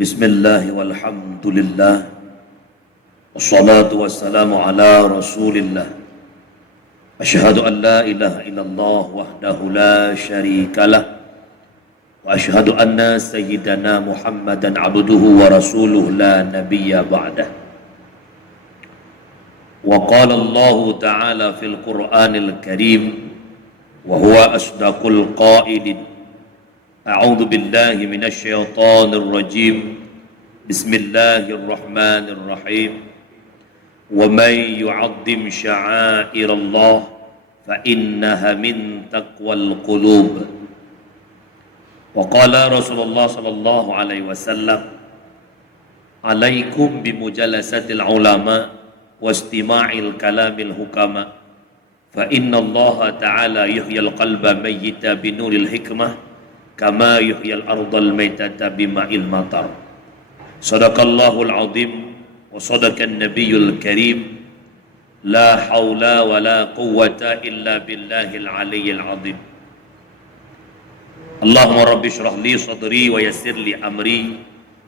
Bismillah walhamdulillah wassalatu wassalamu ala rasulillah. Asyhadu an la ilaha illallah wahdahu la syarikalah wa asyhadu anna sayyidana Muhammadan abduhu wa rasuluh la nabiyya ba'dah. Wa qala Allah ta'ala fil Qur'anil Karim wa huwa asdaqul qailin. A'udzu billahi minasy syaithanir rajim. Bismillahirrahmanirrahim. Wa may yu'azzim sya'airallah fa innaha min taqwal qulub. Wa qala Rasulullah sallallahu alaihi wasallam, alaikum bimujalasatil ulama wastima'il kalamil hukama fa inna Allah ta'ala yuhyil qalba mayyita binuril hikmah kama yuhyil ardal maitata bima'il matar. Sadaqallahul azim wa sadaqan nabiyul karim. La haula wa la quwwata illa billahil aliyyil azim. Allahumma rabbi shrah li sadri wa yassir li amri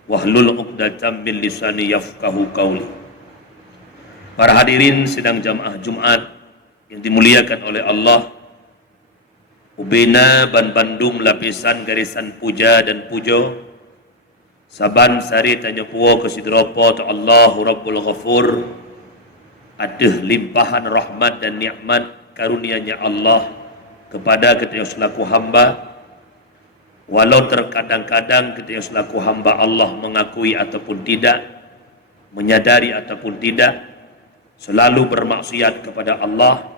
wahlul 'uqdatam min lisani yafqahu qawli. Para hadirin sidang jamaah Jumat yang dimuliakan oleh Allah, Ubina Ban Bandung lapisan garisan puja dan pujo saban sari tanya puo kesidropo ta Allahu Rabbul Ghafur. Aduh limpahan rahmat dan nikmat karunia-Nya Allah kepada kita selaku hamba, walau terkadang-kadang kita selaku hamba Allah mengakui ataupun tidak, menyadari ataupun tidak, selalu bermaksiat kepada Allah,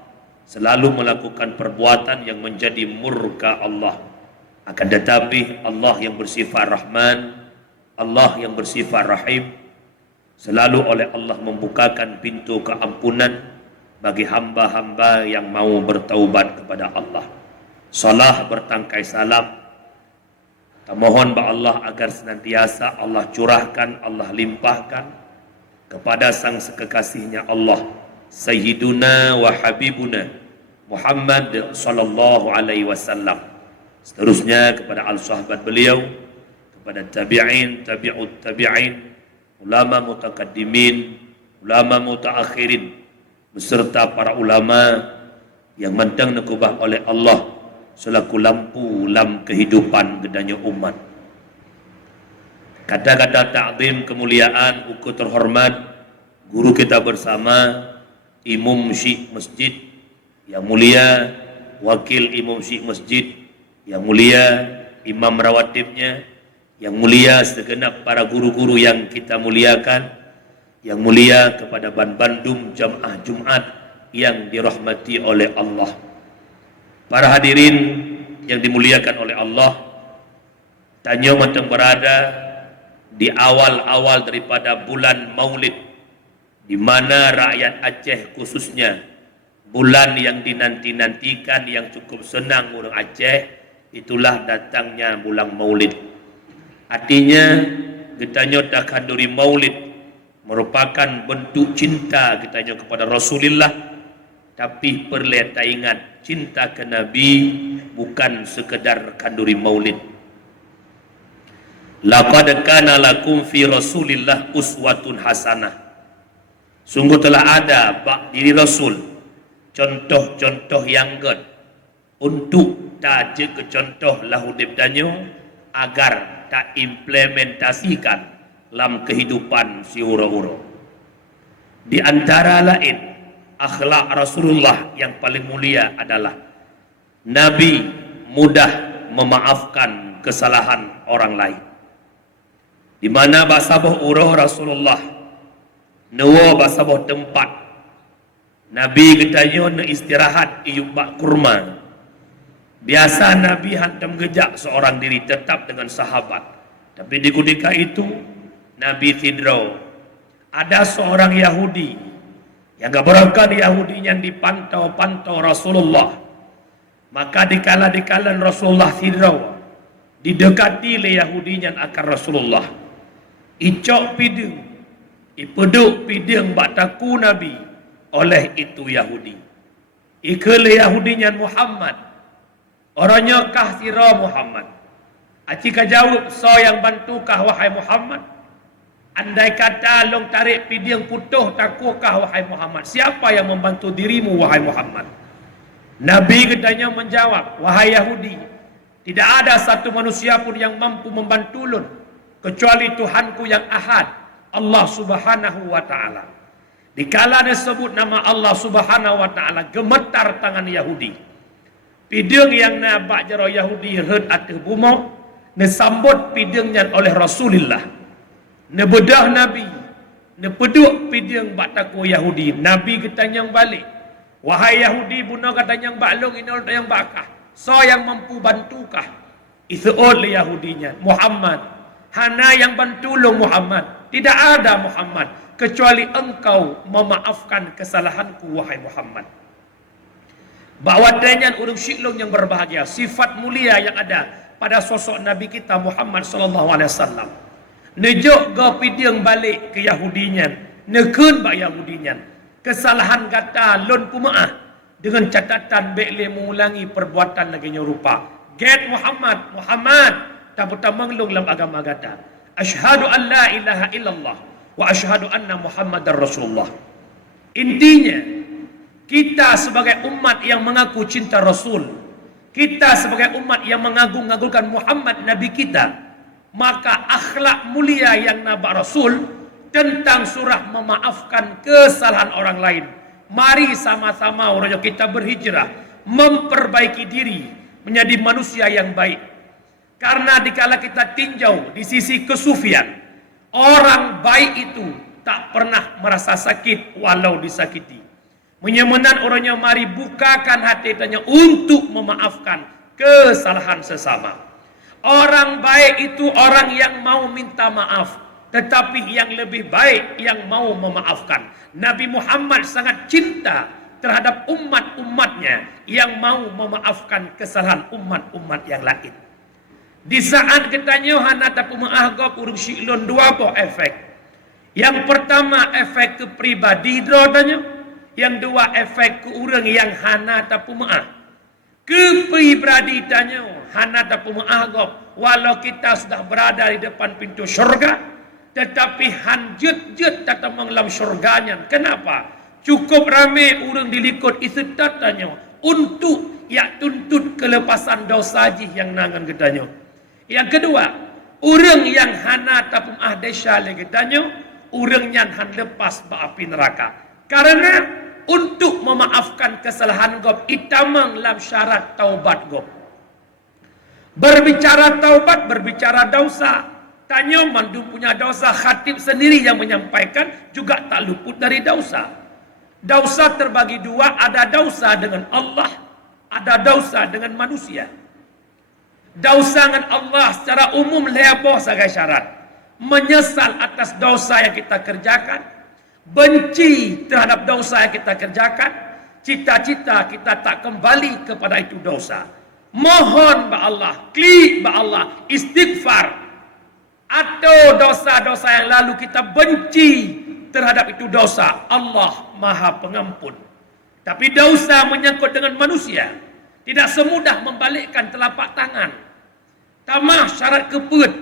selalu melakukan perbuatan yang menjadi murka Allah. Akan tetapi Allah yang bersifat Rahman, Allah yang bersifat Rahim, selalu oleh Allah membukakan pintu keampunan bagi hamba-hamba yang mau bertaubat kepada Allah. Salah bertangkai salam, kita mohon ba Allah agar senantiasa Allah curahkan, Allah limpahkan kepada sang sekekasihnya Allah, Sayyiduna wa Habibuna Muhammad sallallahu alaihi wasallam. Seterusnya kepada al-sahabat beliau, kepada tabi'in, tabi'ut tabi'in, ulama mutakaddimin, ulama mutaakhirin, beserta para ulama yang mantang nakubah oleh Allah selaku lampu lam kehidupan gedanya umat. Kata-kata ta'zim kemuliaan uku terhormat guru kita bersama, Imam Syekh Masjid yang mulia, wakil Imam Syekh Masjid yang mulia, imam rawatibnya yang mulia, segenap para guru-guru yang kita muliakan, yang mulia kepada Ban Bandung jamaah Jumat yang dirahmati oleh Allah. Para hadirin yang dimuliakan oleh Allah, tanya matang berada di awal-awal daripada bulan Maulid, di mana rakyat Aceh khususnya bulan yang dinanti-nantikan, yang cukup senang orang Aceh, itulah datangnya bulan Maulid. Artinya kitanya takanduri Maulid merupakan bentuk cinta kitanya kepada Rasulullah, tapi perlu ingat cinta ke Nabi bukan sekedar kanduri Maulid. Laqad kana lakum fi Rasulillah uswatun hasanah. Sungguh telah ada bak diri Rasul contoh-contoh yang good untuk taje ke contoh lahudib danyo agar tak implementasikan dalam kehidupan si hura-hura. Di antara lain akhlak Rasulullah yang paling mulia adalah Nabi mudah memaafkan kesalahan orang lain. Di mana basabah urah Rasulullah Nawa basabah tempat Nabi katanya nak istirahat iuk bak kurma. Biasa Nabi hantam gejak seorang diri tetap dengan sahabat. Tapi di ketika itu Nabi tidrau. Ada seorang Yahudi yang gak berangkat Yahudi yang dipantau-pantau Rasulullah. Maka dikala-dikala Rasulullah tidrau, didekati oleh Yahudinya akan Rasulullah. Icok pidung, ipeduk pidung bataku Nabi oleh itu Yahudi. Ikele Yahudinya Muhammad. Orangnya kah sira Muhammad. Acika jawab, so yang bantukah wahai Muhammad? Andai kata long tarik pidiang putuh takukah wahai Muhammad? Siapa yang membantu dirimu wahai Muhammad? Nabi katanya menjawab, wahai Yahudi, tidak ada satu manusia pun yang mampu membantu ulun kecuali Tuhanku yang ahad, Allah subhanahu wa ta'ala. Dikala disebut nama Allah subhanahu wa ta'ala, gemetar tangan Yahudi. Pidung yang nabak jero Yahudi red atau bumau, disambut pidungnya oleh Rasulullah. Nebedah Nabi, nepeduk pidung bataku Yahudi. Nabi katanya balik, wahai Yahudi, buna katanya baklong ini orang yang bakah. So yang mampu bantukah? Itu oleh Yahudinya, Muhammad. Hana yang bantulung Muhammad. Tidak ada Muhammad kecuali engkau memaafkan kesalahanku wahai Muhammad. Bahwa dengan urung syiklung yang berbahagia, sifat mulia yang ada pada sosok Nabi kita Muhammad sallallahu alaihi wasallam. Nejuk go pidiang balik ke Yahudinya, nekeun ba Yahudinya. Kesalahan kata lon pumaah dengan catatan bekle mengulangi perbuatan lagi rupa. Get Muhammad, Muhammad tak menglung dalam agama kata. Asyhadu an la ilaha illallah wa asyhadu anna Muhammadar Rasulullah. Intinya, kita sebagai umat yang mengaku cinta Rasul, kita sebagai umat yang mengagung-agungkan Muhammad Nabi kita, maka akhlak mulia yang nabak Rasul tentang surah memaafkan kesalahan orang lain. Mari sama-sama orang kita berhijrah, memperbaiki diri menjadi manusia yang baik. Karena dikala kita tinjau di sisi kesufian, orang baik itu tak pernah merasa sakit walau disakiti. Menyemenan orangnya mari bukakan hati tanya untuk memaafkan kesalahan sesama. Orang baik itu orang yang mau minta maaf, tetapi yang lebih baik yang mau memaafkan. Nabi Muhammad sangat cinta terhadap umat-umatnya yang mau memaafkan kesalahan umat-umat yang lain. Di saat katanya hana tapu maahgop urung syiklon dua boh efek. Yang pertama efek ke pribadi drodanya. Yang dua efek ke orang yang hana tapu maah. Ke pribadi tanya hana tapu maah gop. Walau kita sudah berada di depan pintu syurga, tetapi hanjut-jut tak menglam syurganya. Kenapa? Cukup ramai orang dilikut itu tanya untuk yang tuntut kelepasan dosa yang nangan ketanya. Yang kedua, orang yang hana tapu maah desa lagi tanya, orang yang han lepas ba api neraka. Karena untuk memaafkan kesalahan gob itamang lam syarat taubat gob. Berbicara taubat, berbicara dosa. Tanya mandu punya dosa, khatib sendiri yang menyampaikan juga tak luput dari dosa. Dosa terbagi dua, ada dosa dengan Allah, ada dosa dengan manusia. Dosa dengan Allah secara umum leboh sebagai syarat. Menyesal atas dosa yang kita kerjakan, benci terhadap dosa yang kita kerjakan, cita-cita kita tak kembali kepada itu dosa. Mohon ba Allah, klik ba Allah, istighfar. Atau dosa-dosa yang lalu kita benci terhadap itu dosa. Allah Maha Pengampun. Tapi dosa menyangkut dengan manusia, tidak semudah membalikkan telapak tangan. Tamah syarat keput,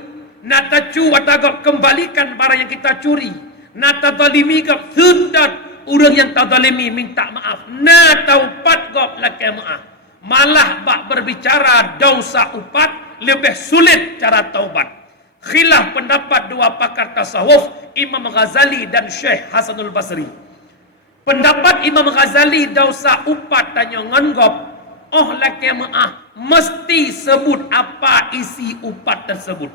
nata cu atagap kembalikan barang yang kita curi. Nata zalimi gap sedat orang yang tak zalimi minta maaf. Nata upat gap lakai maaf. Malah bak berbicara dosa upat lebih sulit cara taubat. Khilaf pendapat dua pakar tasawuf, Imam Ghazali dan Syekh Hasanul Basri. Pendapat Imam Ghazali dosa upat tanya nganggap, oh lakai maaf mesti sebut apa isi upat tersebut.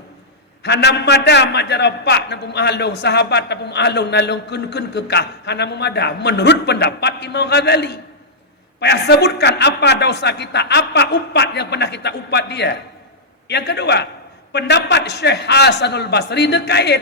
Hana mada majara pak napum ahlong sahabat napum ahlong nalong kun kekah hana mada menurut pendapat Imam Ghazali. Payah sebutkan apa dosa kita, apa upat yang pernah kita upat dia. Yang kedua, pendapat Syekh Hasanul Basri dekait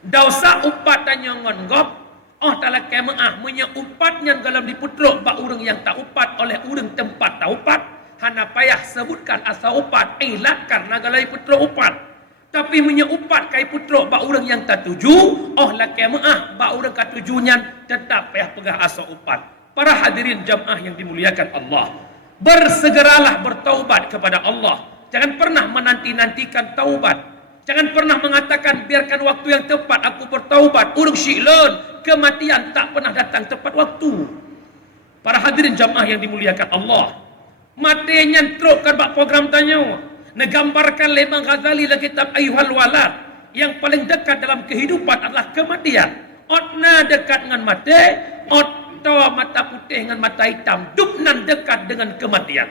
dosa upat tanya ngonggop, oh talak kemaah punya upatnya dalam diputruk ba urang yang tak upat oleh urang tempat tak upat, hana payah sebutkan asal upat ilat karena galai putruk upat. Tapi menyupat kai putruk ba orang yang tak tuju, oh lakai maah ba orang katujunya tetap payah pegah asa upat. Para hadirin jamaah yang dimuliakan Allah, bersegeralah bertaubat kepada Allah Jangan pernah menanti-nantikan taubat. Jangan pernah mengatakan biarkan waktu yang tepat aku bertaubat. Urung syi'lun, kematian tak pernah datang tepat waktu. Para hadirin jamaah yang dimuliakan Allah, mati nyantrukkan bak program tanya. Negambarkan Imam Ghazali dalam kitab Ayyuhal Walad, yang paling dekat dalam kehidupan adalah kematian. Otna dekat dengan mati, otto mata putih dengan mata hitam, dupnan dekat dengan kematian.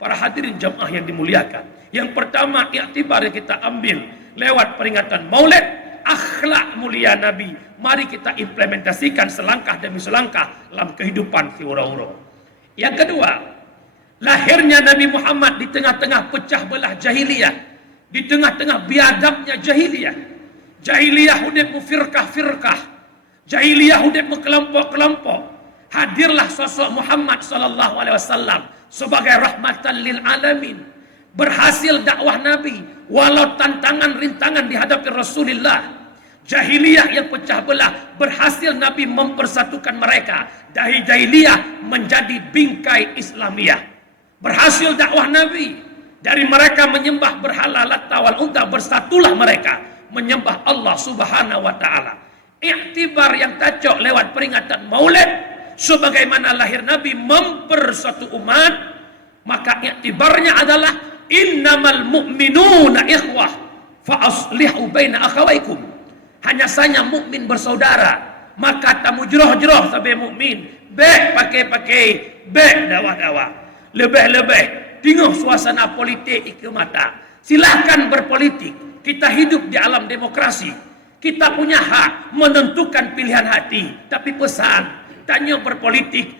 Para hadirin jamaah yang dimuliakan, yang pertama iktibar yang kita ambil lewat peringatan Maulid, akhlak mulia Nabi. Mari kita implementasikan selangkah demi selangkah dalam kehidupan si ura-ura. Yang kedua, lahirnya Nabi Muhammad di tengah-tengah pecah belah jahiliyah, di tengah-tengah biadabnya jahiliyah. Jahiliyah hudibmu firkah-firkah, jahiliyah hudibmu kelompok-kelompok. Hadirlah sosok Muhammad sallallahu alaihi wasallam sebagai rahmatan lil alamin. Berhasil dakwah Nabi walau tantangan rintangan dihadapi Rasulullah. Jahiliyah yang pecah belah, berhasil Nabi mempersatukan mereka. Dari jahiliyah menjadi bingkai Islamiyah. Berhasil dakwah Nabi, dari mereka menyembah berhala Lata wal Uzza, bersatulah mereka menyembah Allah Subhanahu wa taala. Iktibar yang tajok lewat peringatan Maulid, sebagaimana lahir Nabi mempersatu umat, maka iktibarnya adalah innamal mu'minuna ikhwah fa aslihu baina akhawaykum. Hanya saja mukmin bersaudara, maka tamu jeroh-jeroh sampai mukmin. Baik pakai-pakai, baik dakwah-dakwah. Lebih-lebih tengok suasana politik ke mata. Silahkan berpolitik. Kita hidup di alam demokrasi. Kita punya hak menentukan pilihan hati. Tapi pesan, tanya berpolitik,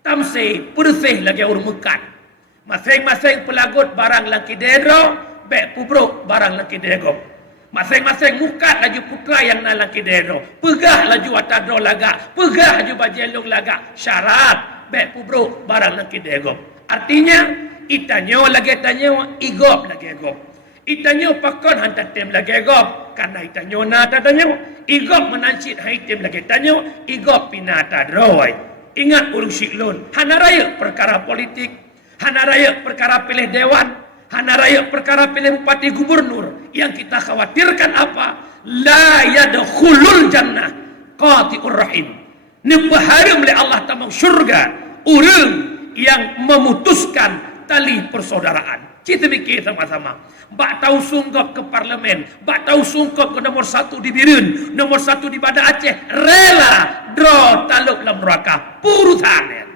tamsih, persih lagi orang mekat. Masing-masing pelagut barang laki dedro, baik pubruk barang laki degop. Masing-masing mukat laju putra yang nak laki dedro. Pegah laju atadro lagak, pegah laju bajelung lagak. Syarat, baik pubruk barang laki degop. Artinya, itanyo lagi tanyo, igop lagi igop. Itanyo pakon hantar tim lagi igop. Karena itanyo na tanyo, igop menancit hai tim lagi tanyo, igop pinata droi. Ingat urung syiklun, hana raya perkara politik, hana raya perkara pilih dewan, hana raya perkara pilih bupati gubernur. Yang kita khawatirkan apa? La yadkhulul jannah qati'ur rahim. Nebaharum oleh Allah tamang syurga orang yang memutuskan tali persaudaraan. Kita mikir sama-sama. Bak tahu sungkap ke parlemen, bak tahu sungkap ke nomor 1 di Birun, nomor 1 di Banda Aceh, rela draw taluk dalam neraka. Purutan.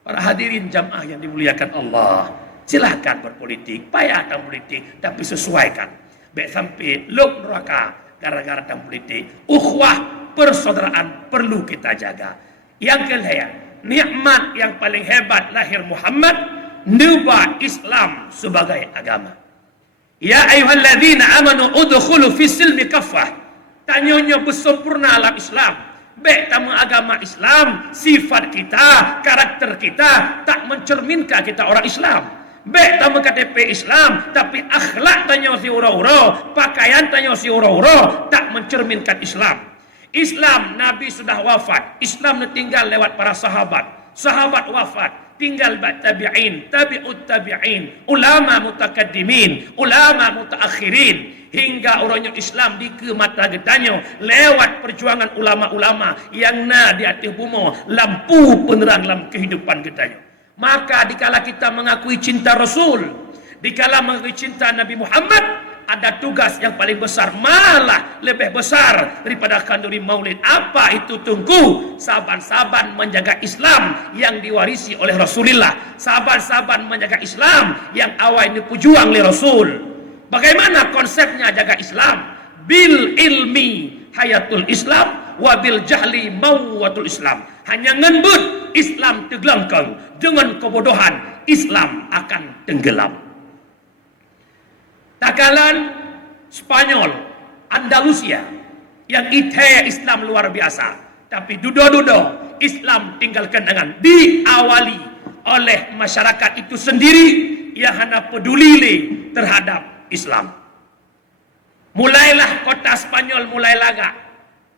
Para hadirin jamaah yang dimuliakan Allah, silahkan berpolitik, payah dalam politik, tapi sesuaikan. Baik sampai luk neraka gara-gara dalam politik. Ukhuwah persaudaraan perlu kita jaga. Yang kedua, nikmat yang paling hebat lahir Muhammad, nubah Islam sebagai agama. Ya ayyuhalladzina amanu udkhulu fis silmi kaffah. Tanyanya bersempurna alam Islam. Baik tamu agama Islam, sifat kita, karakter kita tak mencerminkan kita orang Islam. Baik tamu KTP Islam, tapi akhlak tanya si ura-ura, pakaian tanya si ura-ura tak mencerminkan Islam. Islam Nabi sudah wafat, Islam tinggal lewat para sahabat. Sahabat wafat, tinggal tabi'in, tabi'ut tabi'in, ulama mutakaddimin, ulama mutaakhirin, hingga orangnya Islam di ke mata getanya lewat perjuangan ulama-ulama yang di atas bumi, lampu penerang dalam kehidupan getanya. Maka dikala kita mengakui cinta Rasul, dikala mengakui cinta Nabi Muhammad, ada tugas yang paling besar, malah lebih besar daripada kanduri maulid. Apa itu? Tunggu saban-saban menjaga Islam yang diwarisi oleh Rasulullah, saban-saban menjaga Islam yang awal dipujuang oleh Rasul. Bagaimana konsepnya jaga Islam? Bil ilmi hayatul Islam, wabil jahli mawwatul Islam. Hanya ngebut Islam tenggelamkan, dengan kebodohan Islam akan tenggelam. Takalan Spanyol, Andalusia yang ide Islam luar biasa, tapi dudo-dudo Islam tinggalkan dengan diawali oleh masyarakat itu sendiri yang hanya peduli terhadap Islam. Mulailah kota Spanyol mulai lagak.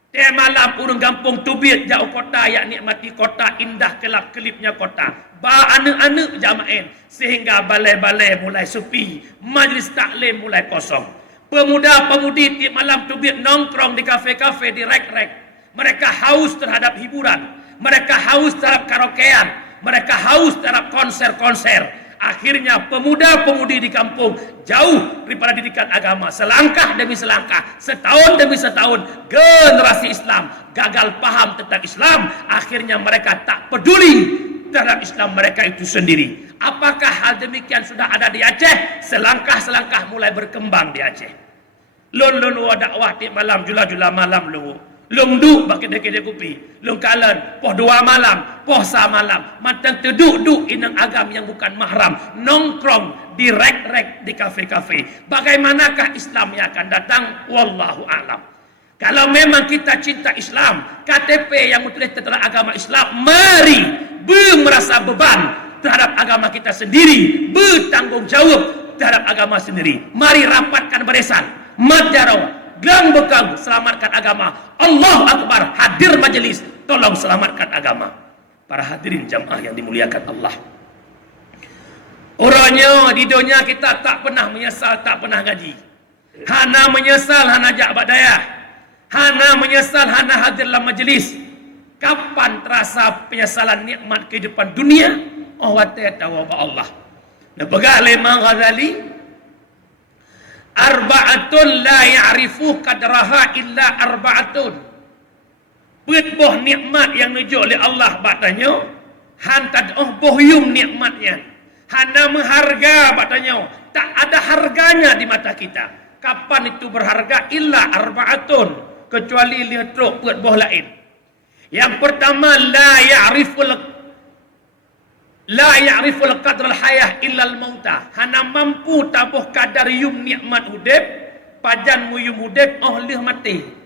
Teh malam urang kampung tubit jauh kota yak nikmati kota indah kelap kelipnya kota. Ba anak-anak jamain sehingga balai-balai mulai sepi, majlis taklim mulai kosong. Pemuda-pemudi tiap malam tubit nongkrong di kafe-kafe, di rek-rek. Mereka haus terhadap hiburan, mereka haus terhadap karaokean, mereka haus terhadap konser-konser. Akhirnya pemuda-pemudi di kampung jauh daripada didikan agama. Selangkah demi selangkah, setahun demi setahun, generasi Islam gagal paham tentang Islam. Akhirnya mereka tak peduli terhadap Islam mereka itu sendiri. Apakah hal demikian sudah ada di Aceh? Selangkah-selangkah mulai berkembang di Aceh. Lun dakwah tiap malam, jula-jula malam lu. Lung duk bagi dek kopi, lung kalen poh 2 malam, poh 1 malam, mantang teduk-duk inang agam yang bukan mahram, nongkrong di rek-rek di kafe-kafe. Bagaimanakah Islam yang akan datang? Wallahu a'lam. Kalau memang kita cinta Islam, KTP yang menulis tentang agama Islam, mari merasa beban terhadap agama kita sendiri, bertanggung jawab terhadap agama sendiri. Mari rapatkan barisan, madjaro, gang bekang, selamatkan agama. Allahu Akbar, hadir majelis, tolong selamatkan agama. Para hadirin jamaah yang dimuliakan Allah. Orangnya di dunia kita tak pernah menyesal, tak pernah ngaji. Hana menyesal, hana jak badayah. Hana menyesal, hana hadir dalam majelis. Kapan terasa penyesalan nikmat kehidupan dunia? Oh wate tawaba Allah. Nepegah Imam Ghazali, arba'atun la ya'rifu qadraha illa arba'atun. Boh nikmat yang nujuk oleh Allah batanya, hantad bohyum nikmatnya. Hana mengharga batanya, tak ada harganya di mata kita. Kapan itu berharga? Illa arba'atun, kecuali lihat truk buat boh lain. Yang pertama, la ya'riful qadral hayah illal mauta. Hana mampu tabuh kadar yum nikmat udip, pajan muyum udip oleh mati.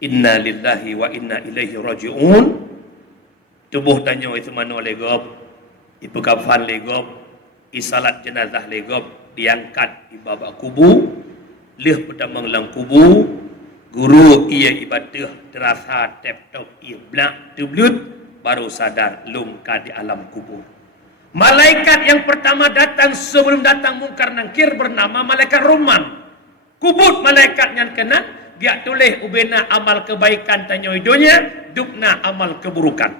Inna lillahi wa inna ilaihi raji'un. Tubuh tanya itu mana legop, ibu kafan legop, isalat jenazah legop, diangkat di babak kubu, lih pertama lang kubu, guru ia ibadah terasa tep-top ia blak tublut, baru sadar lungka di alam kubur. Malaikat yang pertama datang sebelum datang mungkar nangkir bernama malaikat Roman. Kubut malaikat yang kena, dia tulis ubena amal kebaikan tanya hidunya, dukna amal keburukan.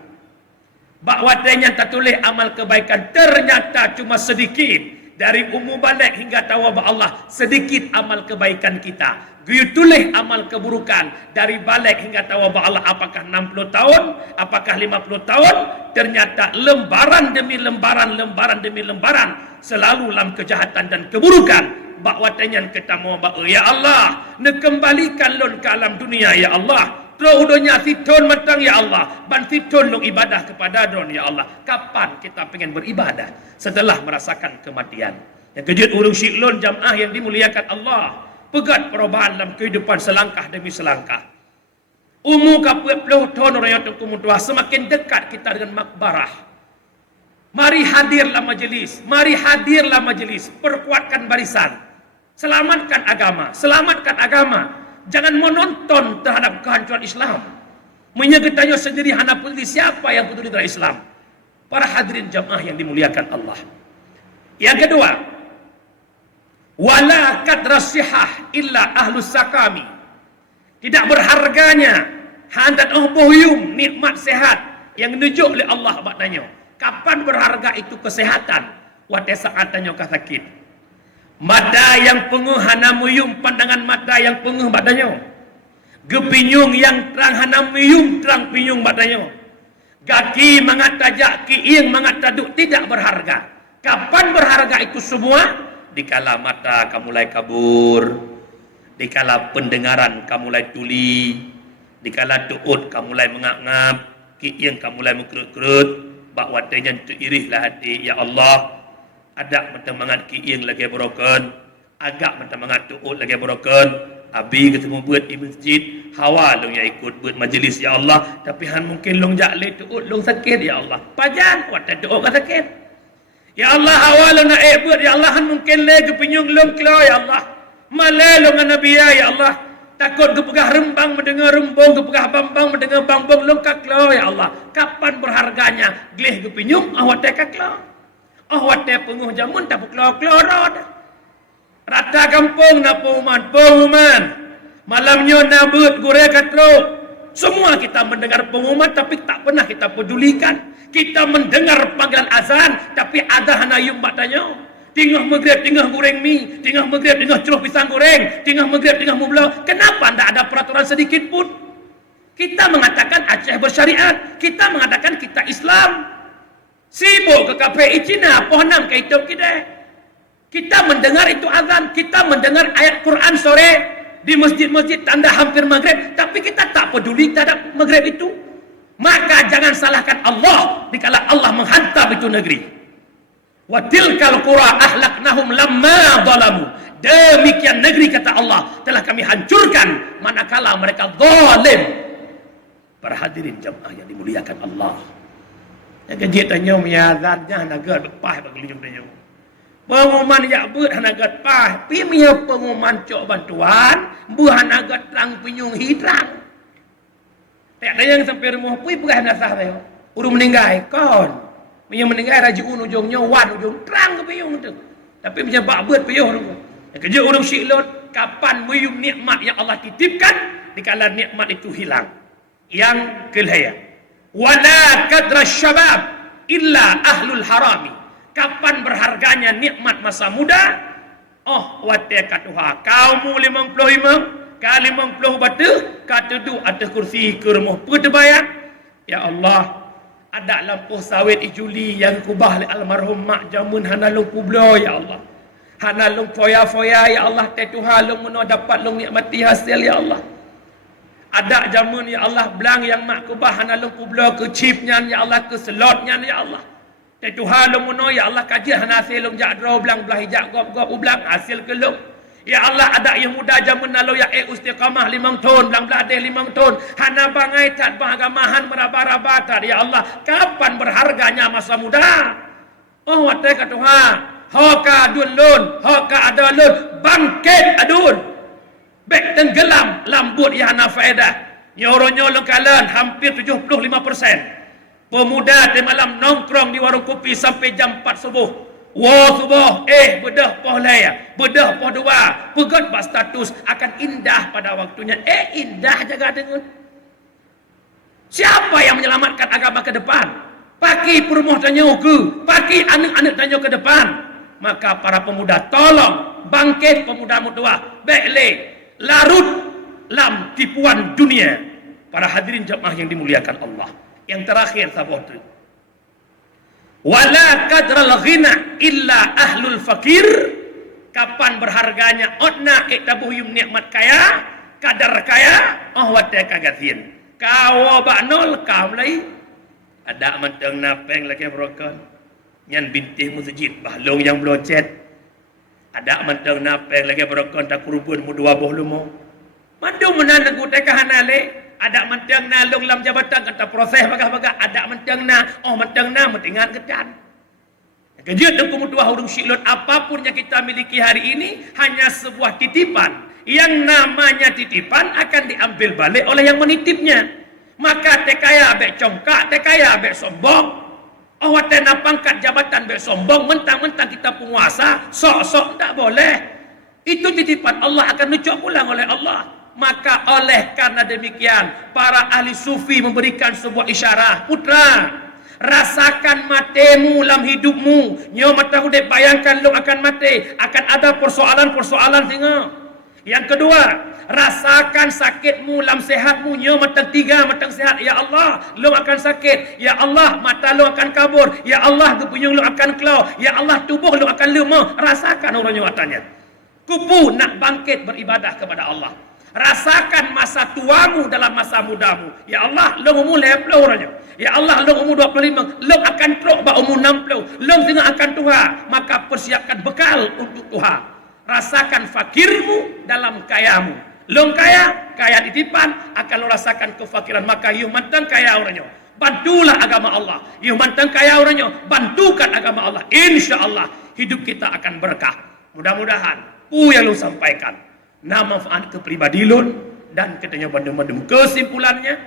Bakwatanya tak tulis amal kebaikan, ternyata cuma sedikit. Dari umur balik hingga tawab Allah, sedikit amal kebaikan kita. Guyu tulis amal keburukan dari balik hingga tawab Allah, apakah 60 tahun, apakah 50 tahun, ternyata lembaran demi lembaran, lembaran demi lembaran, selalu dalam kejahatan dan keburukan. Bakwatanya kita mau ya Allah, nekembalikan lon ke alam dunia ya Allah. Terus udonya fitun matang ya Allah, ban fitun long ibadah kepada don ya Allah. Kapan kita pengen beribadah setelah merasakan kematian? Yang kejut urung syiklun jamaah yang dimuliakan Allah, pegat perubahan dalam kehidupan selangkah demi selangkah. Umur ke 20 tahun orang yang mutua, semakin dekat kita dengan makbarah. Mari hadirlah majelis, mari hadirlah majelis, perkuatkan barisan, selamatkan agama, selamatkan agama. Jangan menonton terhadap kehancuran Islam. Menyegetanya sendiri hana peduli siapa yang peduli terhadap Islam. Para hadirin jamaah yang dimuliakan Allah. Yang kedua, wala kadrasihah illa ahlus sakami. Tidak berharganya handat bohyum nikmat sehat yang dinujuk oleh Allah maknanya. Kapan berharga itu kesehatan? Wate saatnya kah sakit. Mata yang penguh hana muyum, pandangan mata yang penguh badannya. Gepinyung yang terang hana muyum, terang pinyung badannya. Kaki mangat tajak, kiing mangat taduk, tidak berharga. Kapan berharga itu semua? Dikala mata kamu mulai kabur, dikala pendengaran kamu mulai tuli, dikala tuut kamu mulai mengap-ngap, kiing kamu mulai mengkerut-kerut, bak watenya teririhlah hati, ya Allah. Ada mentemangat kiing lagi broken, agak mentemangat tuut lagi broken. Abi ketemu buat di masjid, hawa long ya ikut buat majlis ya Allah, tapi han mungkin long jak le tuut long sakit ya Allah. Pajan wat tuut ka sakit. Ya Allah hawa long na buat ya Allah, han mungkin le kepinyung long kilo ya Allah. Malai long nabi ya Allah. Takut ke pegah rembang mendengar rembang, ke pegah bambang mendengar bambang, lengkak lo ya Allah. Kapan berharganya? Gleh ke pinyum, awat tekak lo. Awat te penguh jamun, tak puklo-kloro dah. Rata kampung na pengumuman. Malamnya nabut gure katruk. Semua kita mendengar pengumuman tapi tak pernah kita pedulikan. Kita mendengar panggilan azan tapi ada hana yung batanya. Tingah maghrib, tingah goreng mi, tingah maghrib, tingah celuh pisang goreng, tingah maghrib, tingah mublau. Kenapa tidak ada peraturan sedikit pun? Kita mengatakan Aceh bersyariat, kita mengatakan kita Islam. Sibuk ke KPI Cina, pohnam ke hidup kita. Kita mendengar itu azan, kita mendengar ayat Quran sore di masjid-masjid tanda hampir maghrib, tapi kita tak peduli terhadap maghrib itu. Maka jangan salahkan Allah dikala Allah menghantam itu negeri. Wa tilkal qura ahlaknahum lamma zalamu. Demikian negeri kata Allah telah kami hancurkan manakala mereka zalim. Para hadirin jemaah yang dimuliakan Allah. Yang kejit tanya menyazannya naga lepah bagi liung tanya. Pengumuman ya beut hanagat pah, pi mia pengumuman cok bantuan, bu hanagat terang pinyung hidrang. Tak ada yang sampai rumah pui pegah nasah teh. Urung meninggal kon. Punya meninggal raja ujungnya wan ujung terang ke piung tu. Tapi punya bakbeut piung tu. Yang kerja urung syiklot kapan muyum nikmat yang Allah titipkan dikala nikmat itu hilang. Yang kelaya. Wala kadra syabab illa ahlul harami. Kapan berharganya nikmat masa muda? Oh wate katuha kaum 55 kali 50 batu katudu atas kursi ke rumah pertebayan. Ya Allah, ada lampu sawit ijuli yang kubah oleh almarhum mak jamun hanalung kublo ya Allah. Hanalung foya-foya ya Allah, tetuha long meno dapat long nikmati hasil ya Allah. Ada jamun ya Allah belang yang mak kubah hanalung kublo ke chipnya ya Allah, ke slotnya ya Allah. Tetuha long meno ya Allah kaji hasil long jadro belang belah hijak gop-gop ublang hasil ke long. Ya Allah, ada yang muda jamun nalo ya istiqamah 5 tahun, belang beladeh 5 tahun. Hana bangai tak pengagamahan meraba-raba tak. Ya Allah, kapan berharganya masa muda? Oh, watai katuha. Hoka adun lun, hoka ada lun, bangkit adun. Bek tenggelam lambut ya hana faedah. Nyoro-nyolo kalan hampir 75%. Pemuda di malam nongkrong di warung kopi sampai jam 4 subuh. Wah subuh, bedah poh laya, bedah poh dua, pegat bak status akan indah pada waktunya. Indah jaga dengan. Siapa yang menyelamatkan agama ke depan? Paki perumah tanya ke, paki anak-anak tanya ke depan. Maka para pemuda tolong bangkit pemuda mutua, bekle larut lam tipuan dunia. Para hadirin jemaah yang dimuliakan Allah. Yang terakhir sahabat. Wala kadral ghina illa ahlul fakir. Kapan berharganya otna iktabuhum nikmat kaya, kadar kaya, wate kagatin. Kawo baknol kam lai. Ada manteng napeng lagi brokan. Nyan bintih masjid bahlong yang blocet. Ada manteng napeng lagi brokan tak kurubun mu 20 lumo. Mandu menan aku tekahanale. Ada mentang na long lam jabatan kata proses bagah-bagah. Ada mentang na, mentang na mentingan kedan. Kejut dan kemudian hurung syiklot apapun yang kita miliki hari ini hanya sebuah titipan. Yang namanya titipan akan diambil balik oleh yang menitipnya. Maka tekaya abek congkak, tekaya abek sombong. Watena pangkat jabatan abek sombong, mentang-mentang kita penguasa, sok-sok tak boleh. Itu titipan Allah akan nucuk pulang oleh Allah. Maka oleh karena demikian para ahli sufi memberikan sebuah isyarat, putra, rasakan matemu dalam hidupmu. Nyo mata udip bayangkan lu akan mati, akan ada persoalan-persoalan tengok. Yang kedua, rasakan sakitmu dalam sehatmu. Nyo mata 3 mata sehat. Ya Allah, lu akan sakit. Ya Allah, mata lu akan kabur. Ya Allah, kepunyung lu akan kelau. Ya Allah, tubuh lu akan lemah. Rasakan orangnya matanya. Kupu nak bangkit beribadah kepada Allah. Rasakan masa tuamu dalam masa mudamu. Ya Allah, lu umur 50 orangnya. Ya Allah, lu umur 25. Lu akan teruk ba umur 60. Lu tengah akan tua. Maka persiapkan bekal untuk Tuhan. Rasakan fakirmu dalam kayamu. Lu kaya, kaya titipan, akan lu rasakan kefakiran. Maka you mantang kaya orangnya. Bantulah agama Allah. You mantang kaya orangnya. Bantukan agama Allah. Insya Allah hidup kita akan berkah. Mudah-mudahan yang lu sampaikan na manfaat kepribadilun dan katanya bandem-bandem. Kesimpulannya,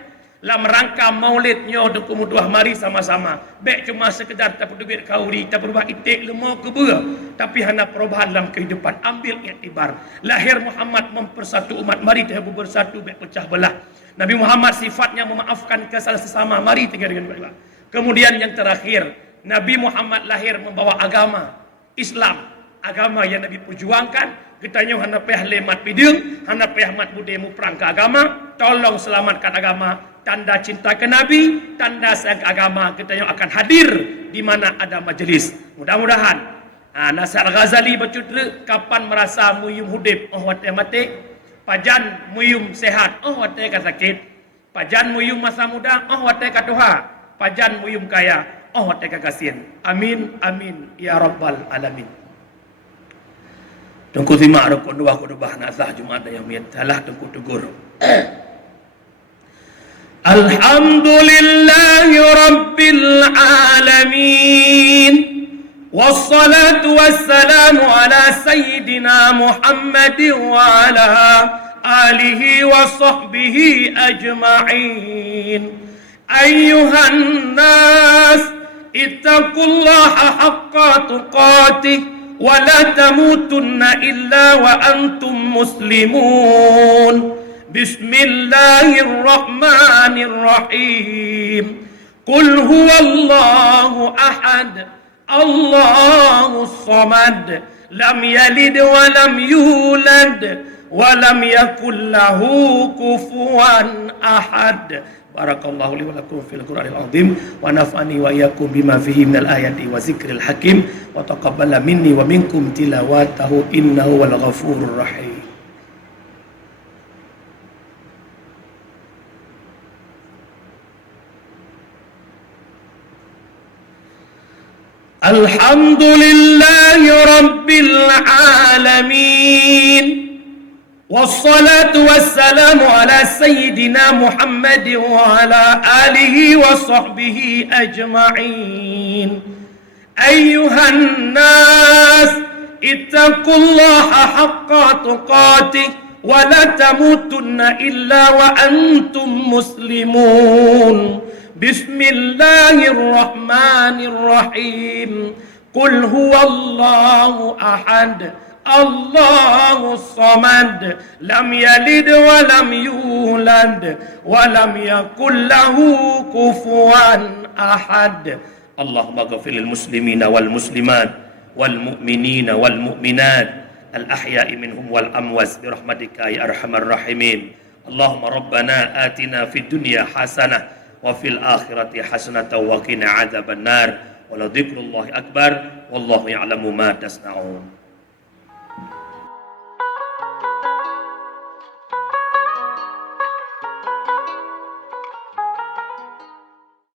dalam rangka maulidnya dengku muduah mari sama-sama. Baik cuma sekedar tak duit kauri, tak berubah itik lemah ke bera, tapi hana perubahan dalam kehidupan. Ambil iktibar. Lahir Muhammad mempersatu umat, mari kita bersatu baik pecah belah. Nabi Muhammad sifatnya memaafkan kesalahan sesama, mari kita dengan baiklah. Kemudian yang terakhir, Nabi Muhammad lahir membawa agama Islam, agama yang Nabi perjuangkan. Ketanya hana payah lemat pidung, hana payah mat budemu perang ke agama, tolong selamatkan agama, tanda cinta ke Nabi, tanda sayang ke agama, ketanya akan hadir di mana ada majlis. Mudah-mudahan Nasir Ghazali bercudra, kapan merasa muyum hudib, oh watai mati, pajan muyum sehat, oh watai ka sakit, pajan muyum masa muda, oh watai ka tuha, pajan muyum kaya, oh watai ka kasihan. Amin, amin, ya rabbal alamin. Tengku simak rukun dua kudubah nasah Jumat yang miatalah tengku tegur. Alhamdulillahi rabbil alamin. Wassalatu wassalamu ala sayyidina Muhammadin wa ala alihi wa sahbihi ajma'in. Ayyuhan nas, ittaqullaha haqqa tuqatih. ولا تموتن إلا وأنتم مسلمون بسم الله الرحمن الرحيم قل هو الله أحد الله الصمد لم يلد ولم يولد ولم يكن له كفوا أحد Barakallahu li wa lakum fil Qur'anil azim wa nafa'ani wa iyyakum bima fihi minal ayati wa zikril hakim wa taqabbala minni wa minkum tilawatahu innahu wal ghafurur rahim. Alhamdulillahi rabbil alamin. والصلاة والسلام على سيدنا محمد وعلى آله وصحبه أجمعين أيها الناس اتقوا الله حق تقاته ولا تموتن إلا وأنتم مسلمون بسم الله الرحمن الرحيم قل هو الله أحد الله الصمد لم يلد ولم يولد ولم يكن له كفوا أحد اللهم اغفر للمسلمين والمسلمات والمؤمنين والمؤمنات الأحياء منهم والأموات برحمتك يا أرحم الراحمين اللهم ربنا آتنا في الدنيا حسنة وفي الآخرة حسنة وقنا عذاب النار ولذكر الله أكبر والله يعلم ما تصنعون